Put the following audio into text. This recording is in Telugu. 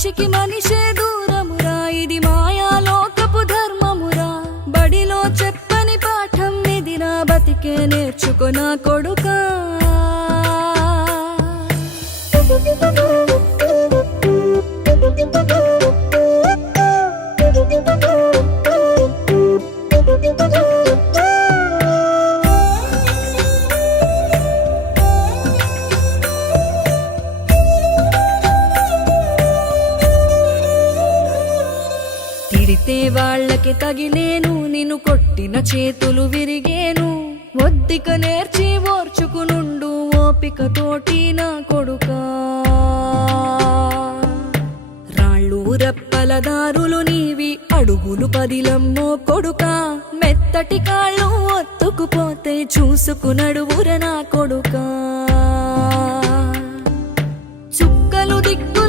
మనిషికి మనిషే దూరమురా, ఇది మాయాలోకపు ధర్మమురా. బడిలో చెప్పని పాఠం ఇదిరా, బతికే నేర్చుకో నా కొడుకా. తిడితే వాళ్ళకి తగిలేను, నిన్ను కొట్టిన చేతులు విరిగేను. ఒద్దిక నేర్చి ఓర్చుకునుండు ఓపికతోటి నా కొడుకా. రాళ్ళు రప్పల దారులు నీవి, అడుగులు పదిలమ్మో కొడుకా. మెత్తటి కాళ్ళు ఒత్తుకుపోతే చూసుకునడువుర నా కొడుకా. చుక్కలు దిక్కు